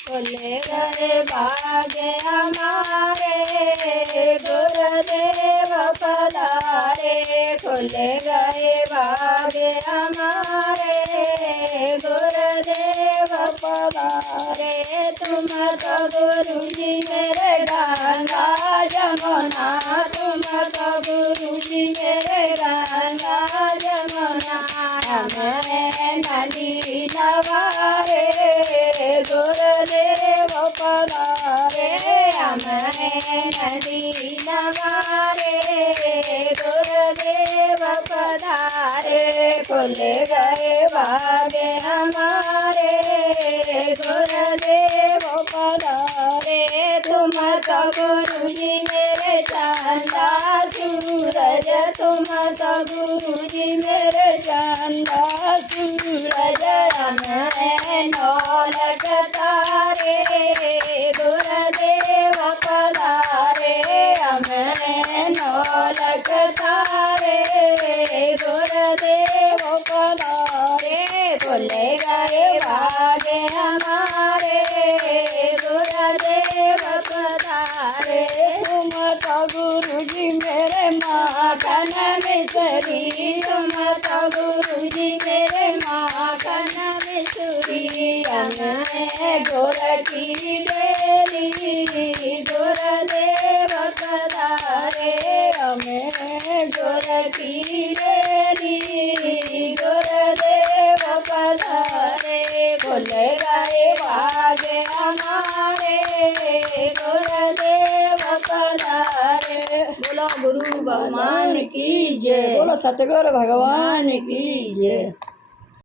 खुले गए भाग्य हमारे गुरुदेव पधारे। खुले गए भाग्य हमारे गुरुदेव पधारे। तुम तो गुरु जी मेरे गंगा जमुना। तुम तो गुरु जी मेरे गंगा जमुना। हमें नदी नवारे गुरुदेव पधारे। हमें नदी नवारे गुरुदेव पधारे। खुल गए भाग्य हमारे गुरुदेव पधारे। तुम तो गुरु जी मेरे चंदा सूरज। तुम तो गुरु जी मेरे चंदा सूरज। हमें नौलख तारे गुरुदेव पधारे। हमें नौलख तारे गुरुदेव पधारे। खुल गए भाग्य हमारे गुरुदेव पधारे। तुम तो गुरु जी मेरे माखन मिश्री। तुम तो गुरु जी मेरे माखन मिश्री। हमें गुर की बेली गुरुदेव पधारे। हमें गुर की बेली गुरुदेव पधारे। खुल गए भाग्य हमारे गुरुदेव पधारे। बोलो गुरु भगवान की जय। बोलो सतगुरु भगवान की जय।